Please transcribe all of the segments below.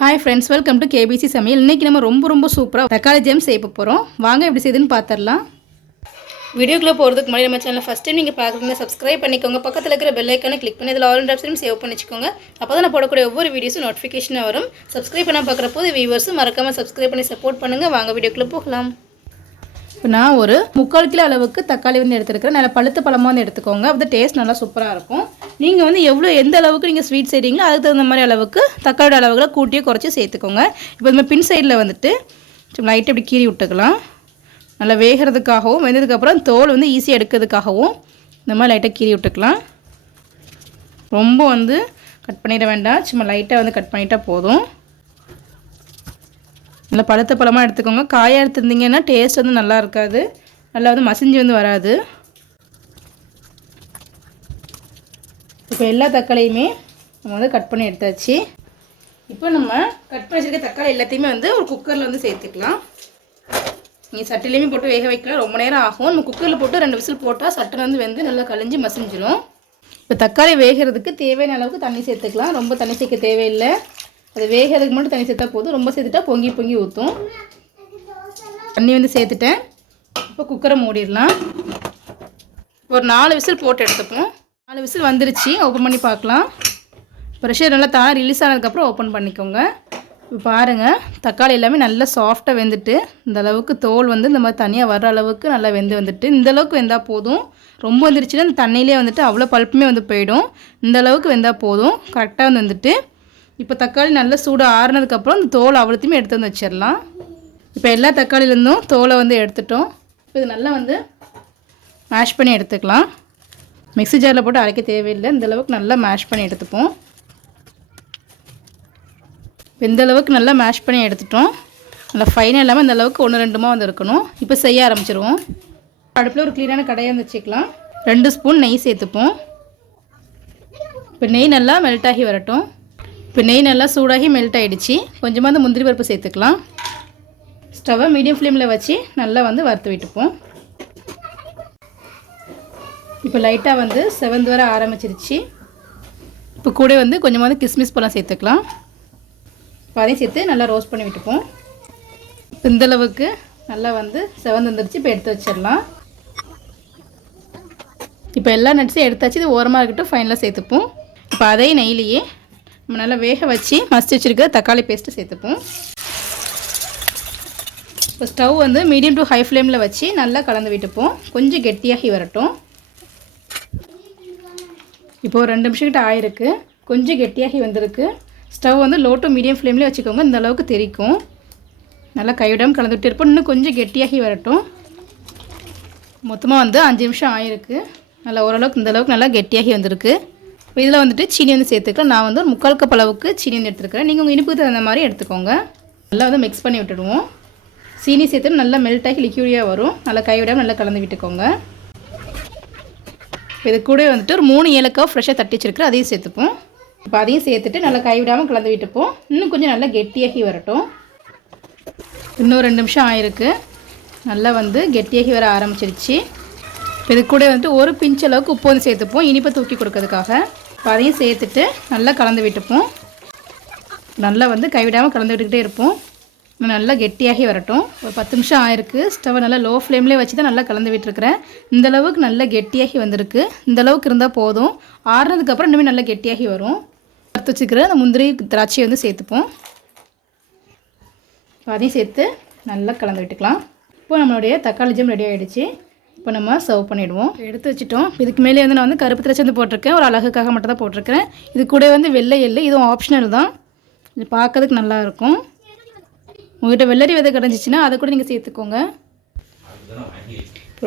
Hi friends welcome to KBC சமையல். இன்றைக்கி நம்ம ரொம்ப ரொம்ப சூப்பராக தக்காளி ஜெம் செய்ய போகிறோம் வாங்க எப்படி செய்யுதுன்னு பார்த்துடலாம் வீடியோக்குள்ளே போகிறதுக்கு முன்னாடி நம்ம சேனல் ஃபஸ்ட் டைம் நீங்கள் பார்க்குறீங்க சப்ஸ்கிரைப் பண்ணிக்கோங்க. பக்கத்தில் இருக்கிற பெல் ஐக்கானை கிளிக் பண்ணி அதில் ஆல் ஆப்ஷனும் சேவ் பண்ணிக்கோங்க அப்போ தான் நான் போடக்கூடிய ஒவ்வொரு வீடியோஸும் நோட்டிஃபிகேஷனாக வரும். சப்ஸ்கிரைப் பண்ண பார்க்குற போது வியூவர்ஸும் மறக்காமல் சப்ஸ்கிரைப் பண்ணி சப்போர்ட் பண்ணுங்கள் வாங்க வீடியோக்குள்ளே போகலாம். இப்போ நான் ஒரு முக்கால் கிலோ அளவுக்கு தக்காளி வந்து எடுத்துருக்கிறேன். நல்லா பழுத்த பழமாக வந்து எடுத்துக்கோங்க. அப்போ டேஸ்ட் நல்லா சூப்பராக இருக்கும். நீங்கள் வந்து எவ்வளோ எந்த அளவுக்கு நீங்கள் ஸ்வீட் செய்கிறீங்களோ அதுக்கு தகுந்த மாதிரி அளவுக்கு தக்காளியோட அளவுகளை கூட்டியே குறைச்சி சேர்த்துக்கோங்க. இப்போ இந்த பின் சைடில் வந்துட்டு லைட்டாக இப்படி கீறி விட்டுக்கலாம். நல்லா வேகிறதுக்காகவும் வெந்ததுக்கப்புறம் தோல் வந்து ஈஸியாக எடுக்கிறதுக்காகவும் இந்த மாதிரி லைட்டாக கீறி விட்டுக்கலாம். ரொம்ப வந்து கட் பண்ணிட வேண்டாம். சும்மா லைட்டாக வந்து கட் பண்ணிட்டால் போதும். நல்லா பழுத்த பழமாக எடுத்துக்கோங்க. காயாக எடுத்துருந்தீங்கன்னா டேஸ்ட் வந்து நல்லா இருக்காது. நல்லா வந்து மசிஞ்சு வந்து வராது. இப்போ எல்லா தக்காளியுமே நம்ம வந்து கட் பண்ணி எடுத்தாச்சு. இப்போ நம்ம கட் பண்ணி வச்சுருக்க தக்காளி எல்லாத்தையுமே வந்து ஒரு குக்கரில் வந்து சேர்த்துக்கலாம். நீங்கள் சட்டிலையுமே போட்டு வேக வைக்கலாம். ரொம்ப நேரம் ஆகும். நம்ம குக்கரில் போட்டு ரெண்டு விசில் போட்டால் சட்டை வந்து வெந்து நல்லா கழிஞ்சு மசிஞ்சிடும் இப்போ தக்காளி வேகிறதுக்கு தேவையான அளவுக்கு தண்ணி சேர்த்துக்கலாம். ரொம்ப தண்ணி சேர்க்க தேவையில்லை. அது வேகிறதுக்கு மட்டும் தண்ணி சேர்த்தா போதும். ரொம்ப சேர்த்துட்டா பொங்கி பொங்கி ஊற்றும் தண்ணி வந்து சேர்த்துட்டேன். இப்போ குக்கரை மூடிடலாம். ஒரு நாலு விசில் போட்டு எடுத்துப்போம். நாலு விசில் வந்துருச்சு. ஓப்பன் பண்ணி பார்க்கலாம். ப்ரெஷர் நல்லா தா ரிலீஸ் ஆனதுக்கப்புறம் ஓப்பன் பண்ணிக்கோங்க. இப்போ பாருங்கள் தக்காளி எல்லாமே நல்லா சாஃப்டாக வெந்துட்டு இந்த அளவுக்கு தோல் வந்து இந்த மாதிரி தனியாக வர்ற அளவுக்கு நல்லா வெந்து வந்துட்டு இந்த அளவுக்கு வெந்தால் போதும். ரொம்ப வந்துருச்சுன்னா இந்த தண்ணியிலே வந்துட்டு அவ்வளோ பல்ப்புமே வந்து போயிடும். இந்த அளவுக்கு வெந்தால் போதும். கரெக்டாக வந்து வந்துட்டு இப்போ தக்காளி நல்லா சூடாக ஆறுனதுக்கப்புறம் இந்த தோலை அவ்வளோத்தையுமே எடுத்து வந்து வச்சிடலாம். இப்போ எல்லா தக்காளிலேருந்தும் தோலை வந்து எடுத்துட்டோம். இப்போ இது நல்லா வந்து மேஷ் பண்ணி எடுத்துக்கலாம். மிக்ஸி ஜாரில் போட்டு அரைக்க தேவையில்லை. இந்த அளவுக்கு நல்லா மேஷ் பண்ணி எடுத்துப்போம். இந்த அளவுக்கு நல்லா மேஷ் பண்ணி எடுத்துட்டோம். நல்லா ஃபைனாக இல்லாமல் இந்த அளவுக்கு ஒன்று ரெண்டுமா வந்து இருக்கணும். இப்போ செய்ய ஆரம்பிச்சிருவோம். அடுப்பில் ஒரு க்ளீனான கடையை வந்து வச்சுக்கலாம். ரெண்டு ஸ்பூன் நெய் சேர்த்துப்போம். இப்போ நெய் நல்லா மெல்ட் ஆகி வரட்டும். இப்போ நெய் நல்லா சூடாகி மெல்ட் ஆகிடுச்சு கொஞ்சமாக அந்த முந்திரி பருப்பு சேர்த்துக்கலாம். ஸ்டவ்வை மீடியம் ஃப்ளேமில் வச்சு நல்லா வந்து வறுத்து விட்டுப்போம். இப்போ லைட்டாக வந்து செவந்து வர ஆரம்பிச்சிருச்சு. இப்போ கூட வந்து கொஞ்சமாக வந்து கிஸ்மிஸ் பழம் சேர்த்துக்கலாம். இப்போ அதையும் சேர்த்து நல்லா ரோஸ்ட் பண்ணி விட்டுப்போம். இந்தளவுக்கு நல்லா வந்து செவந்து வந்துருச்சு. இப்போ எடுத்து வச்சிடலாம். இப்போ எல்லா நட்ஸையும் எடுத்தாச்சு. இது ஓரமாக இருக்கட்டும். ஃபைனலாக சேர்த்துப்போம். இப்போ அதே நெய்லேயே நம்ம நல்லா வேக வச்சு மசித்து வச்சுருக்க தக்காளி பேஸ்ட்டு சேர்த்துப்போம். இப்போ ஸ்டவ் வந்து மீடியம் டு ஹை ஃப்ளேமில் வச்சு நல்லா கலந்து விட்டுப்போம். கொஞ்சம் கெட்டியாகி வரட்டும். இப்போது ரெண்டு நிமிஷம் கிட்ட ஆயிருக்கு. கொஞ்சம் கெட்டியாகி வந்திருக்கு. ஸ்டவ் வந்து லோ டு மீடியம் ஃப்ளேம்லேயே வச்சுக்கோங்க. இந்த அளவுக்கு தெரிக்கும். நல்லா கைவிடாமல் கலந்துகிட்டே இருப்போம். இன்னும் கொஞ்சம் கெட்டியாகி வரட்டும். மொத்தமாக வந்து அஞ்சு நிமிஷம் ஆயிருக்கு. நல்லா ஓரளவுக்கு இந்த அளவுக்கு நல்லா கெட்டியாகி வந்திருக்கு. இப்போ இதில் வந்துட்டு சீனி வந்து சேர்த்துக்கலாம். நான் வந்து ஒரு முக்கால் கப் அளவுக்கு சீனி வந்து எடுத்துருக்கிறேன். நீங்கள் உங்கள் இனிப்புக்கு தகுந்த மாதிரி எடுத்துக்கோங்க. நல்லா வந்து மிக்ஸ் பண்ணி விட்டுடுவோம். சீனி சேர்த்து நல்லா மெல்ட் ஆகி லிக்யூரியாக வரும். நல்லா கைவிடாமல் நல்லா கலந்து விட்டுக்கோங்க. இது கூட வந்துட்டு ஒரு மூணு ஏலக்காய் ஃப்ரெஷ்ஷாக தட்டி வச்சிருக்கிறேன் அதையும் சேர்த்துப்போம். இப்போ அதையும் சேர்த்துட்டு நல்லா கைவிடாமல் கலந்து விட்டுப்போம். இன்னும் கொஞ்சம் நல்லா கெட்டியாகி வரட்டும். இன்னும் ரெண்டு நிமிஷம் ஆயிருக்கு. நல்லா வந்து கெட்டியாகி வர ஆரம்பிச்சிருச்சு. இது கூட வந்துட்டு ஒரு பிஞ்ச் அளவுக்கு உப்பு வந்து சேர்த்துப்போம். இனிப்பை தூக்கி கொடுக்கறதுக்காக. இப்போ அதையும் சேர்த்துட்டு நல்லா கலந்து விட்டுப்போம். நல்லா வந்து கைவிடாமல் கலந்து விட்டுக்கிட்டே இருப்போம். நல்லா கெட்டியாகி வரட்டும். ஒரு பத்து நிமிஷம் ஆயிருக்கு. ஸ்டவ் நல்லா லோ ஃப்ளேம்லேயே வச்சு தான் நல்லா கலந்து விட்டுருக்குறேன். இந்த அளவுக்கு நல்லா கெட்டியாகி வந்திருக்கு. இந்த அளவுக்கு இருந்தால் போதும். ஆறுனதுக்கப்புறம் இன்னுமே நல்லா கெட்டியாகி வரும். வறுத்து வச்சுக்கிற அந்த முந்திரி திராட்சையை வந்து சேர்த்துப்போம். அதையும் சேர்த்து நல்லா கலந்து விட்டுக்கலாம். இப்போ நம்மளுடைய தக்காளி ஜம் ரெடி ஆகிடுச்சு இப்போ நம்ம சர்வ் பண்ணிவிடுவோம் எடுத்து வச்சுட்டோம். இதுக்கு மேலே வந்து நான் வந்து கருப்பு திரைச்சி வந்து போட்டிருக்கேன். ஒரு அழகுக்காக மட்டும் தான் போட்டிருக்கிறேன். இது கூட வந்து வெள்ளை எள்ளு. இதுவும் ஆப்ஷனல் தான். இது பார்க்கறதுக்கு நல்லாயிருக்கும் உங்கள்கிட்ட வெள்ளரி விதை கிடஞ்சிச்சின்னா அதை கூட நீங்கள் சேர்த்துக்கோங்க.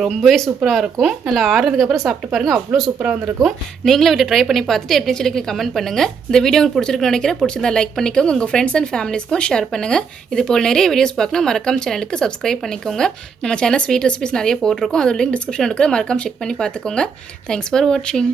ரொம்பவே சூப்பராக இருக்கும். நல்லா ஆறுனதுக்கப்புறம் சாப்பிட்டு பாருங்கள் அவ்வளோ சூப்பராக வந்திருக்கும். நீங்களும் வீட்டை ட்ரை பண்ணி பார்த்துட்டு எப்படி சொல்லி கமெண்ட் பண்ணுங்கள் இந்த வீடியோ உங்களுக்கு பிடிச்சிருக்குன்னு நினைக்கிறேன். பிடிச்சிருந்தா லைக் பண்ணிக்கோங்க. உங்கள் ஃப்ரெண்ட்ஸ் அண்ட் ஃபேமிலிஸ்க்கும் ஷேர் பண்ணுங்கள் இது போல் நிறைய வீடியோஸ் பார்க்கணும் மறக்காம சேனலுக்கு சப்ஸ்கிரைப் பண்ணிக்கோங்க. நம்ம சேனல் ஸ்வீட் ரெசிபிஸ் நிறைய போட்டிருக்கோம். அதோட லிங்க் டிஸ்கிரிப்ஷன் இருக்கிற மறக்காம செக் பண்ணி பார்த்துக்கோங்க. தேங்க்ஸ் ஃபார் வாட்சிங்